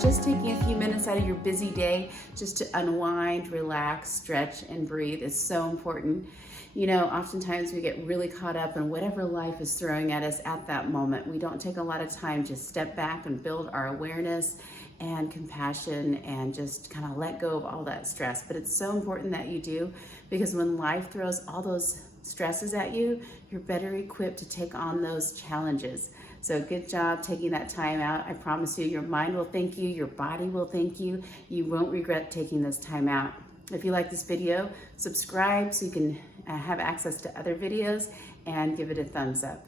just taking a few minutes out of your busy day just to unwind, relax, stretch, and breathe is so important. You know, oftentimes we get really caught up in whatever life is throwing at us at that moment. We don't take a lot of time to step back and build our awareness and compassion and just kind of let go of all that stress. But it's so important that you do, because when life throws all those stresses at you, you're better equipped to take on those challenges. So good job taking that time out. I promise you, your mind will thank you, your body will thank you. You won't regret taking this time out. If you like this video, subscribe so you can have access to other videos, and give it a thumbs up.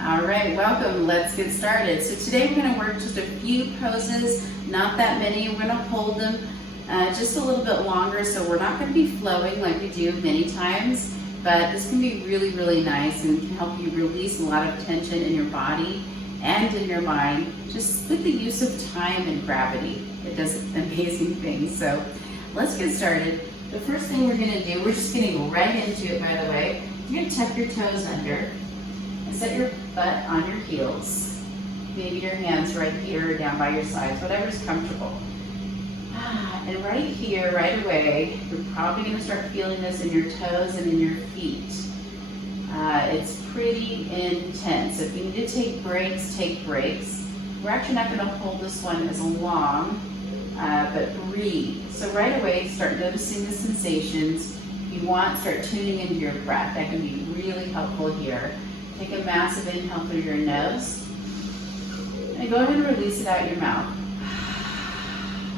All right, welcome. Let's get started. So today we're going to work just a few poses, not that many. We're going to hold them just a little bit longer, so we're not going to be flowing like we do many times, but this can be really, really nice and can help you release a lot of tension in your body and in your mind, just with the use of time and gravity. It does amazing things. So let's get started. The first thing we're going to do, we're just going to go right into it, by the way. You're going to tuck your toes under and set your butt on your heels. Maybe your hands right here or down by your sides, whatever's comfortable. And right here, right away, you're probably going to start feeling this in your toes and in your feet. It's pretty intense. If you need to take breaks, take breaks. We're actually not going to hold this one as long, but breathe. So right away, start noticing the sensations. If you want, start tuning into your breath. That can be really helpful here. Take a massive inhale through your nose, and go ahead and release it out your mouth.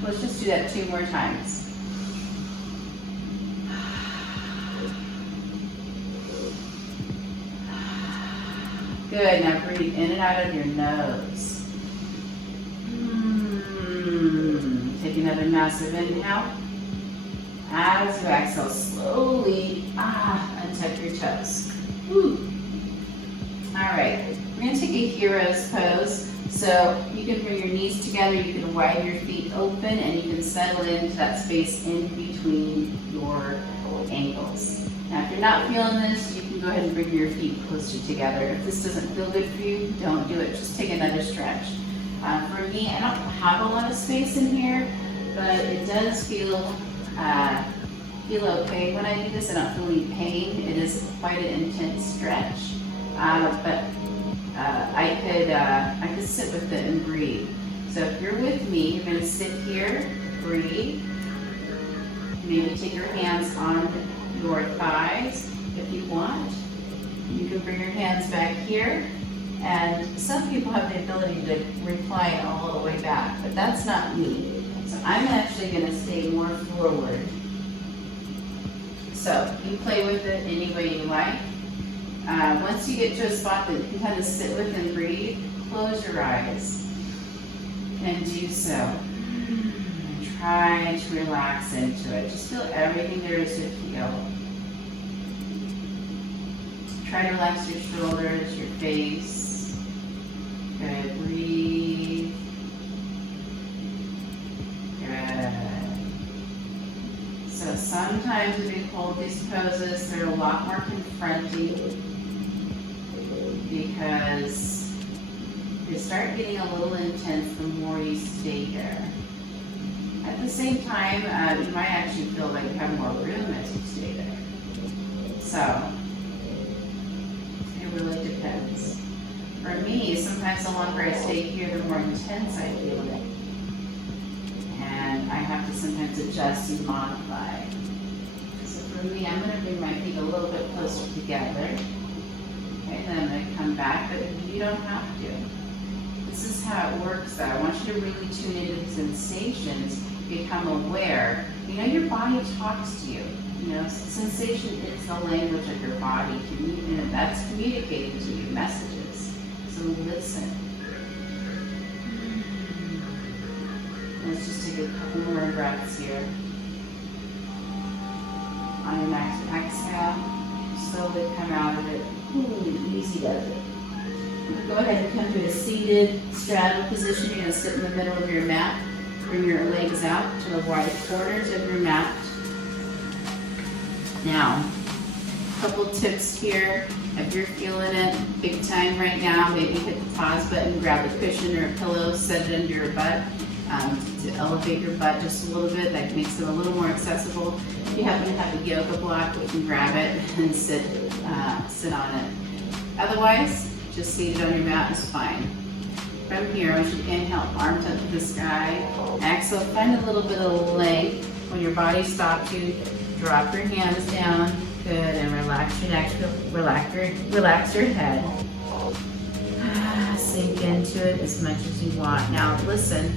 Let's just do that 2 more times. Good, now breathe in and out of your nose. Take another massive inhale. As you exhale, slowly untuck your toes. All right, we're going to take a hero's pose. So you can bring your knees together, you can widen your feet open, and you can settle into that space in between your ankles. Now if you're not feeling this, you can go ahead and bring your feet closer together. If this doesn't feel good for you, don't do it. Just take another stretch. For me, I don't have a lot of space in here, but it does feel okay. When I do this, I don't feel any pain. It is quite an intense stretch, but I could sit with it and breathe. So if you're with me, you're going to sit here, breathe. Maybe take your hands on your thighs if you want. You can bring your hands back here. And some people have the ability to recline all the way back, but that's not me. So I'm actually going to stay more forward. So you play with it any way you like. Once you get to a spot that you can kind of sit with and breathe, close your eyes and do so. And try to relax into it. Just feel everything there is to feel. Try to relax your shoulders, your face. Good, breathe. Good. So sometimes when we hold these poses, they're a lot more confronting, because they start getting a little intense the more you stay there. At the same time, you might actually feel like you have more room as you stay there. So, it really depends. For me, sometimes the longer I stay here, the more intense I feel it. And I have to sometimes adjust and modify. So for me, I'm going to bring my feet a little bit closer together. Okay, then I'm going to come back, but you don't have to. This is how it works though. I want you to really tune into the sensations, become aware. You know, your body talks to you. You know, sensation is the language of your body, and that's communicating to you messages. So listen. Let's just take a couple more breaths here. On your next exhale, slowly come out of it. Easy does it. Go ahead and come to a seated straddle position. You're going to sit in the middle of your mat. Bring your legs out to the wide corners of your mat. Now, couple tips here. If you're feeling it big time right now, maybe hit the pause button, grab a cushion or a pillow, set it under your butt to elevate your butt just a little bit. That makes it a little more accessible. If you happen to have a yoga block, you can grab it and sit on it. Otherwise, just seated on your mat is fine. From here, I want you to inhale, arms up to the sky. Exhale, find a little bit of length. When your body stops you, drop your hands down. Good, and relax your neck, relax your head. Sink into it as much as you want. Now listen,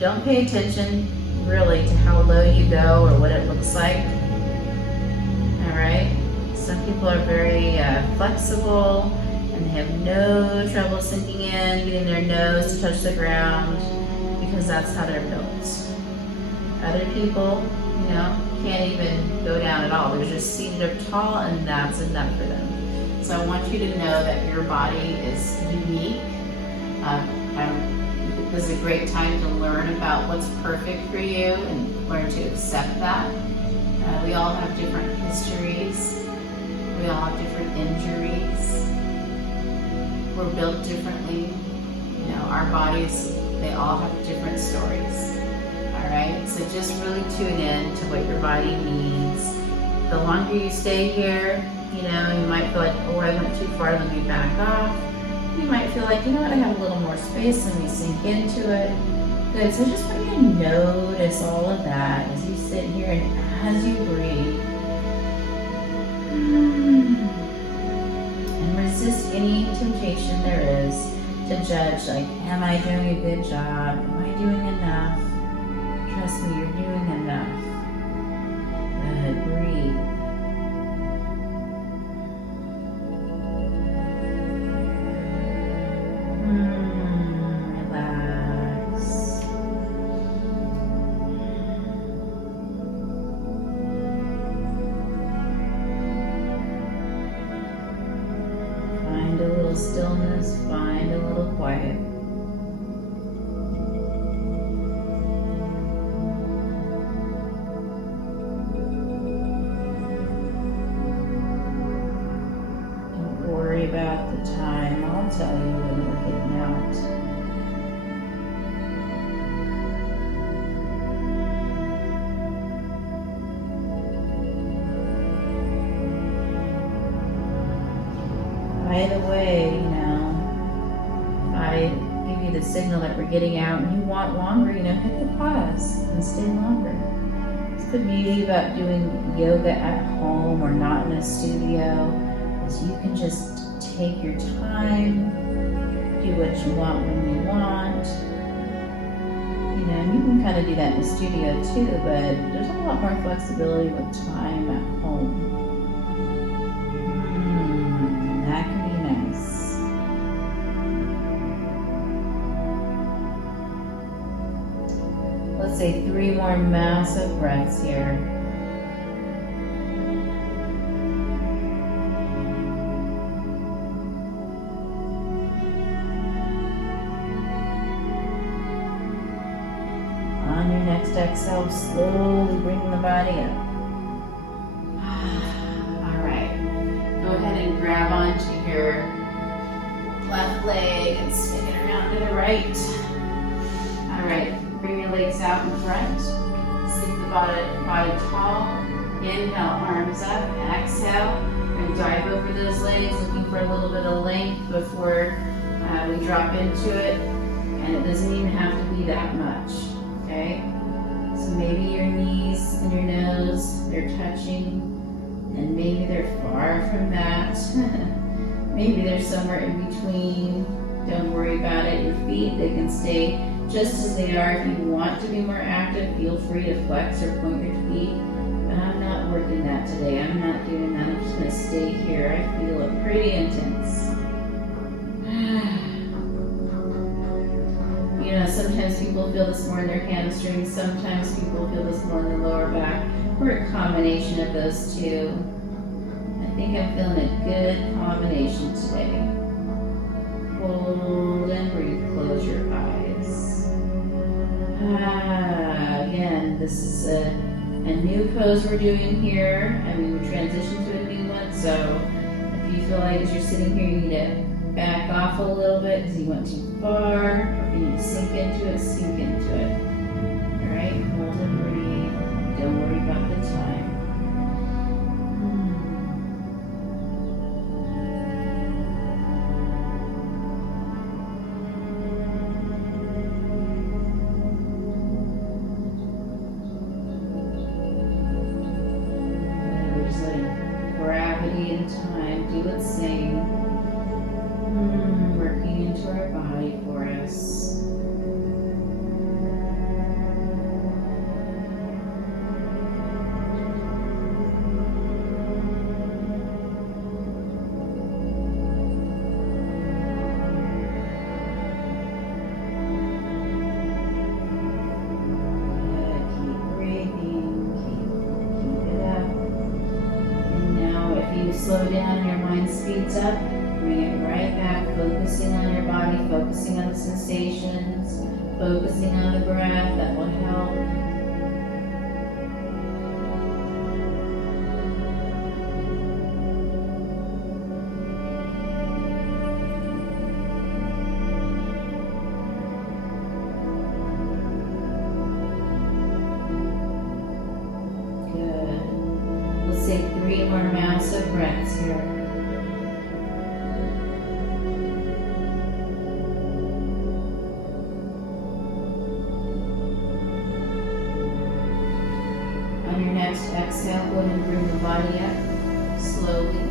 don't pay attention really to how low you go or what it looks like. All right? Some people are very flexible and they have no trouble sinking in, getting their nose to touch the ground because that's how they're built. Other people, you know, can't even go down at all. They're just seated up tall and that's enough for them. So I want you to know that your body is unique. This is a great time to learn about what's perfect for you and learn to accept that. We all have different histories. We all have different injuries. We're built differently. You know, our bodies, they all have different stories. All right, so just really tune in to what your body needs. The longer you stay here, you know, you might feel like, oh, I went too far, let me back off. You might feel like, you know what, I have a little more space, let me sink into it. Good, so just want you to notice all of that as you sit here and as you breathe. And resist any temptation there is to judge, like, am I doing a good job? Am I doing enough? Trust me, you're doing enough. Good, breathe. Relax. Find a little stillness, find a little quiet. About the time, I'll tell you when we're getting out. By the way, you know, if I give you the signal that we're getting out and you want longer, you know, hit the pause and stay longer. It's the beauty about doing yoga at home or not in a studio, is you can just take your time, do what you want when you want. You know, and you can kind of do that in the studio too, but there's a lot more flexibility with time at home. That can be nice. Let's say 3 more massive breaths here. On your next exhale, slowly bring the body up. All right. Go ahead and grab onto your left leg and spin it around to the right. All right. Bring your legs out in front. Sit the body tall. Inhale, arms up. Exhale. And dive over those legs, looking for a little bit of length before we drop into it. And it doesn't even have to be that much. Okay, so maybe your knees and your nose, they're touching, and maybe they're far from that. Maybe they're somewhere in between. Don't worry about it. Your feet, they can stay just as they are. If you want to be more active, feel free to flex or point your feet. But I'm not working that today. I'm not doing that. I'm just going to stay here. I feel it pretty intense. You know, sometimes people feel this more in their hamstrings, sometimes people feel this more in their lower back. We're a combination of those two. I think I'm feeling a good combination today. Hold and breathe, close your eyes. Again, this is a a new pose we're doing here, and we transition to a new one. So if you feel like as you're sitting here, you need to back off a little bit because you went too far, or if you need to sink into it, sink into it. All right, hold and breathe. Don't worry about the time. We're just letting gravity and time do its thing. Working into our body for us. Keep breathing, keep it up. And now if you slow down and your mind speeds up, bring it right back, focusing on your body, focusing on the sensations, focusing on the breath. That will help. Good. Let's take 3 more massive breaths here. Exhale, go ahead and bring the body up slowly.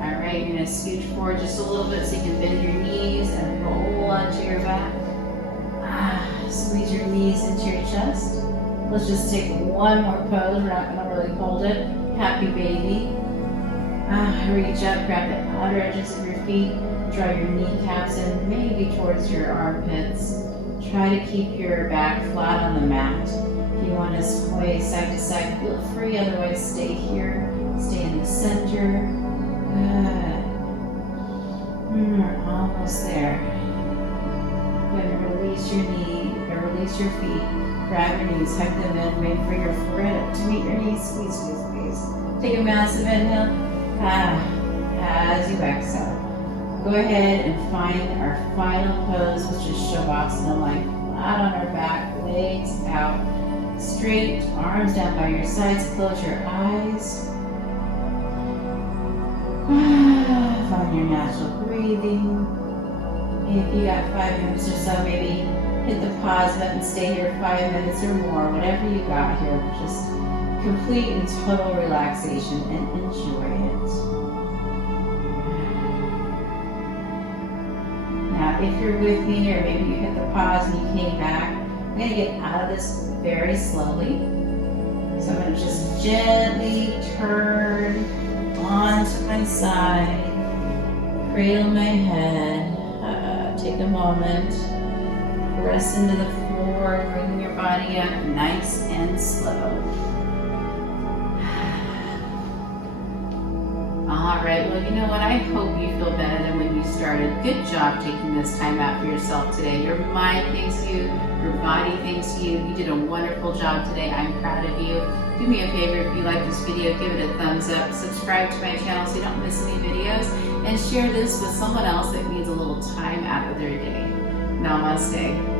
All right, you're going to scooch forward just a little bit so you can bend your knees and roll onto your back. Squeeze your knees into your chest. Let's just take one more pose. We're not going to really hold it. Happy baby. Reach up, grab the outer edges of your feet. Draw your kneecaps in, maybe towards your armpits. Try to keep your back flat on the mat. If you want to sway side to side, feel free. Otherwise, stay here. Stay in the center. Good. We're almost there. Good. Release your knee, or release your feet. Grab your knees, hug them in. Wait for your forehead to meet your knees. Squeeze, squeeze, squeeze. Take a massive inhale. As you exhale, go ahead and find our final pose, which is Shavasana, lying flat on our back, legs out. Straight, arms down by your sides, close your eyes. Find your natural breathing. If you got 5 minutes or so, maybe hit the pause button, stay here 5 minutes or more, whatever you got here. Just complete and total relaxation and enjoy it. Now, if you're with me, or maybe you hit the pause and you came back, I'm going to get out of this very slowly. So I'm going to just gently turn onto my side, cradle my head, take a moment, press into the floor, bring your body up nice and slow. All right, well, you know what? I hope you feel better than when you started. Good job taking this time out for yourself today. Your mind thanks you, your body thanks you. You did a wonderful job today. I'm proud of you. Do me a favor, if you like this video, give it a thumbs up, subscribe to my channel so you don't miss any videos, and share this with someone else that needs a little time out of their day. Namaste.